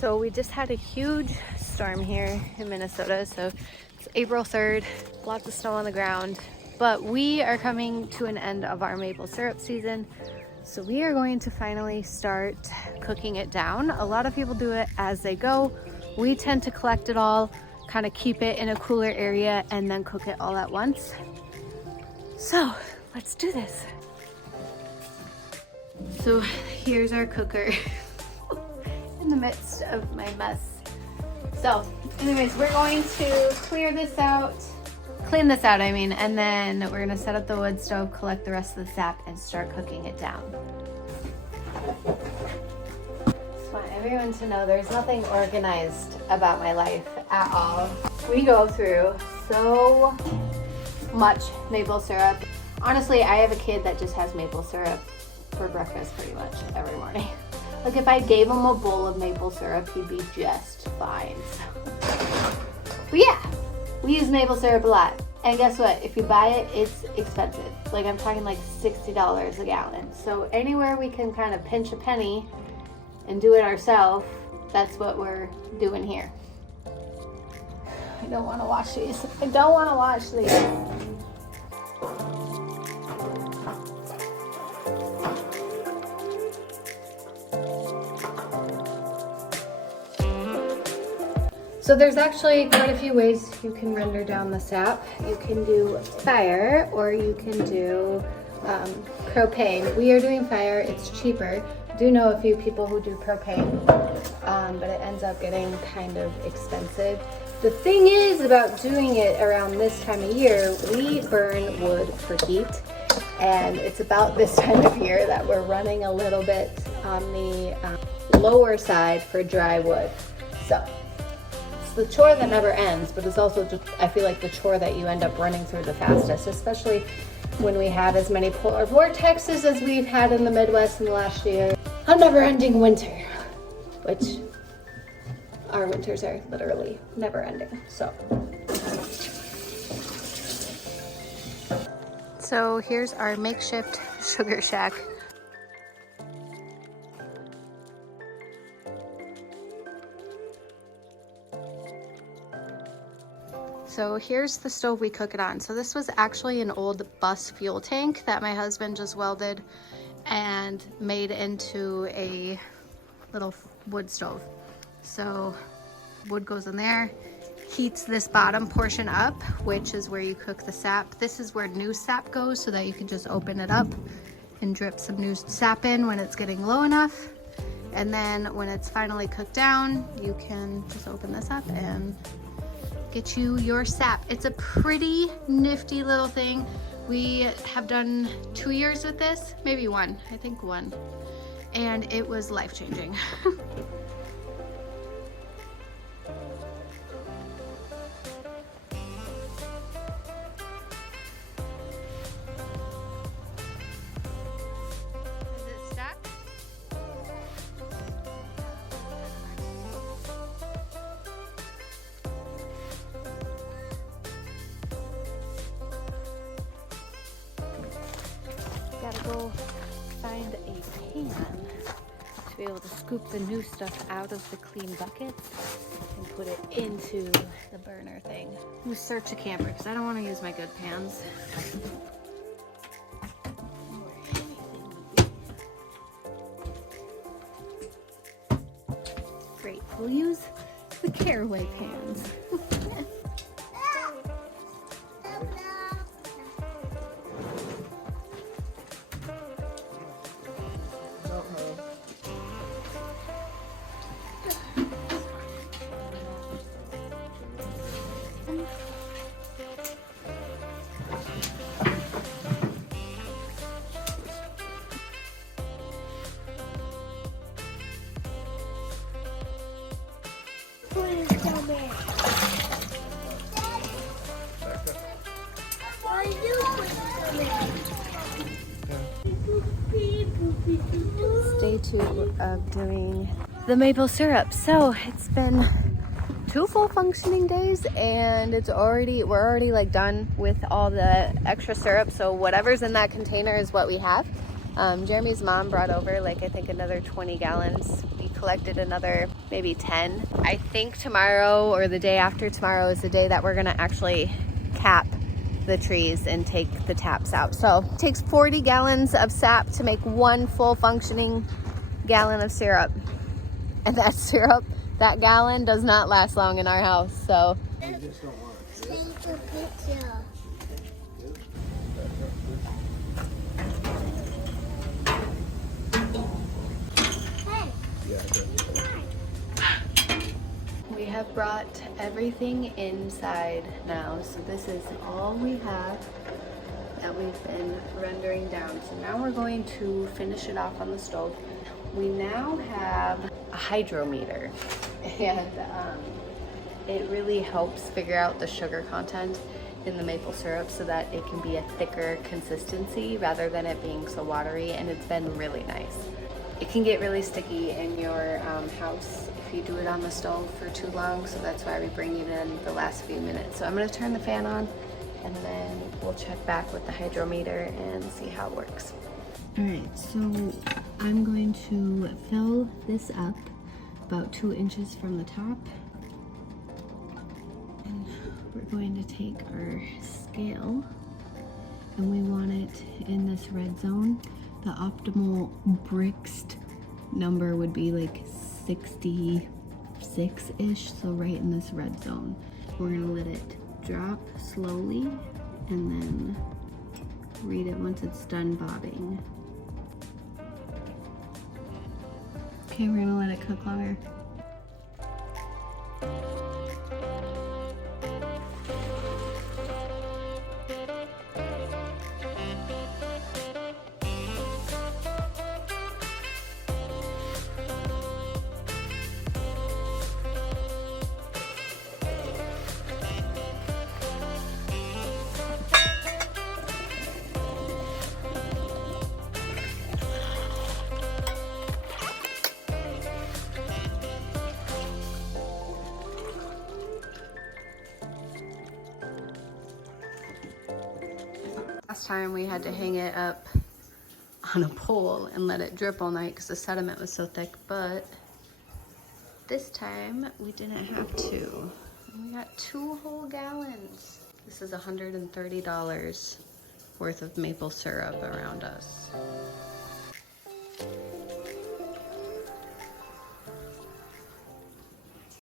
So we just had a huge storm here in Minnesota. So it's April 3rd, lots of snow on the ground, but we are coming to an end of our maple syrup season. So we are going to finally start cooking it down. A lot of people do it as they go. We tend to collect it all, kind of keep it in a cooler area, and then cook it all at once. So let's do this. So here's our cooker in the midst of my mess. So anyways, we're going to clean this out, I mean, and then we're gonna set up the wood stove, collect the rest of the sap, and start cooking it down. Just want everyone to know there's nothing organized about my life at all. We go through so much maple syrup. Honestly, I have a kid that just has maple syrup for breakfast pretty much every morning. Like if I gave him a bowl of maple syrup, he'd be just fine. But yeah, we use maple syrup a lot. And guess what? If you buy it, it's expensive. Like I'm talking like $60 a gallon. So anywhere we can kind of pinch a penny and do it ourselves, that's what we're doing here. I don't want to wash these. I don't want to wash these. So there's actually quite a few ways you can render down the sap. You can do fire, or you can do propane. We are doing fire, it's cheaper. I do know a few people who do propane, but it ends up getting kind of expensive. The thing is about doing it around this time of year, we burn wood for heat, and it's about this time of year that we're running a little bit on the lower side for dry wood. So the chore that never ends, but it's also just, I feel like, the chore that you end up running through the fastest, especially when we have as many polar vortexes as we've had in the Midwest in the last year. A never-ending winter, which our winters are literally never-ending. So here's our makeshift sugar shack. So here's the stove we cook it on. So this was actually an old bus fuel tank that my husband just welded and made into a little wood stove. So wood goes in there, heats this bottom portion up, which is where you cook the sap. This is where new sap goes, so that you can just open it up and drip some new sap in when it's getting low enough. And then when it's finally cooked down, you can just open this up and get you your sap. It's a pretty nifty little thing. We have done 2 years with this, maybe one, I think one, and it was life-changing. Gotta go find a pan to be able to scoop the new stuff out of the clean buckets and put it into the burner thing. I'm gonna search a camper because I don't want to use my good pans. Great, we'll use the Caraway pans. Day 2 of doing the maple syrup. So it's been 2 full functioning days, and we're already like done with all the extra syrup. So whatever's in that container is what we have. Jeremy's mom brought over like I think another 20 gallons. We collected another maybe 10. I think tomorrow or the day after tomorrow is the day that we're gonna actually cap the trees and take the taps out. So it takes 40 gallons of sap to make one full functioning gallon of syrup. And that syrup, that gallon does not last long in our house, so. Take a picture. We have brought everything inside now, so this is all we have that we've been rendering down. So now we're going to finish it off on the stove. We now have a hydrometer, and it really helps figure out the sugar content in the maple syrup so that it can be a thicker consistency rather than it being so watery, and it's been really nice. It can get really sticky in your house if you do it on the stove for too long, so that's why we bring it in the last few minutes. So I'm gonna turn the fan on and then we'll check back with the hydrometer and see how it works. All right, so I'm going to fill this up about 2 inches from the top. And we're going to take our scale and we want it in this red zone. The optimal Brixed number would be like 66-ish, so right in this red zone. We're gonna let it drop slowly and then read it once it's done bobbing. Okay, we're gonna let it cook longer. Last time we had to hang it up on a pole and let it drip all night because the sediment was so thick, but this time we didn't have to. And we got 2 whole gallons. This is $130 worth of maple syrup around us.